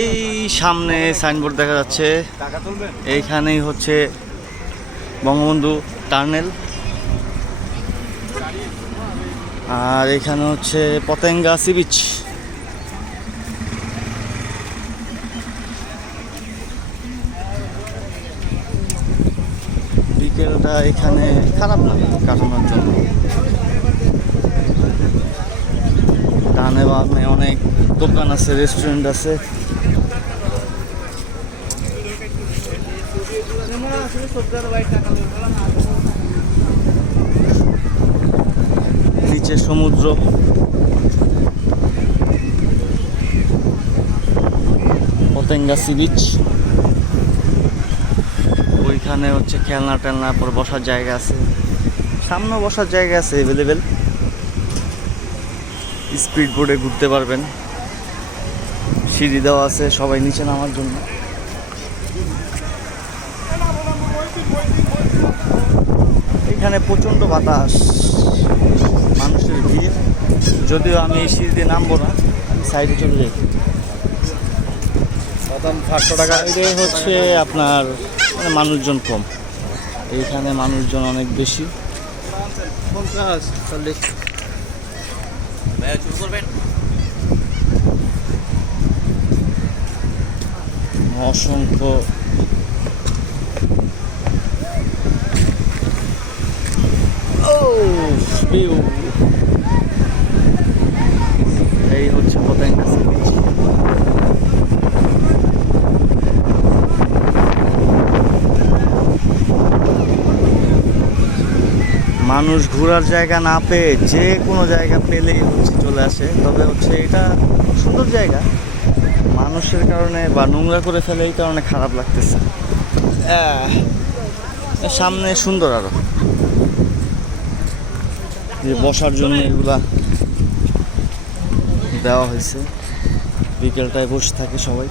এই সামনে সাইনবোর্ড দেখা যাচ্ছে, এইখানেই হচ্ছে বঙ্গবন্ধু টার্নেল, আর এখানে হচ্ছে পতেঙ্গা সি বিচ। বিকেলটা এখানে খারাপ না কাটানোর জন্য। ডানে বামে অনেক দোকান আছে, রেস্টুরেন্ট আছে। নিচে সমুদ্র, পতেঙ্গা সি বিচ। ওইখানে হচ্ছে খেলনা টেলনা, পর বসার জায়গা আছে, সামনেও বসার জায়গা আছে অ্যাভেলেবেল। স্পিড বোর্ডে ঘুরতে পারবেন, সিঁড়ি দেওয়া আছে সবাই নিচে নামার জন্য। এখানে প্রচণ্ড বাতাস, মানুষের ভিড়। যদিও আমি এই সিঁড়ি দিয়ে নামবো না, আমি সাইডে চলে যাই। 500 টাকা সাইডে হচ্ছে আপনার মানে মানুষজন কম, এইখানে মানুষজন অনেক বেশি। 50 40 শুরু করবেন। অসংখ্য ভিউ। এই হচ্ছে পতেঙ্গা সি বিচ। মানুষ ঘোরার জায়গা না পেয়ে যে কোনো জায়গা পেলেই হচ্ছে চলে আসে। তবে হচ্ছে এটা সুন্দর জায়গা, মানুষের কারণে বা নোংরা করে ফেলে এই কারণে খারাপ লাগতেছে। সামনে সুন্দর আরো, যে বসার জন্য এগুলা দেওয়া হয়েছে, বিকেলটায় বসে থাকে সবাই।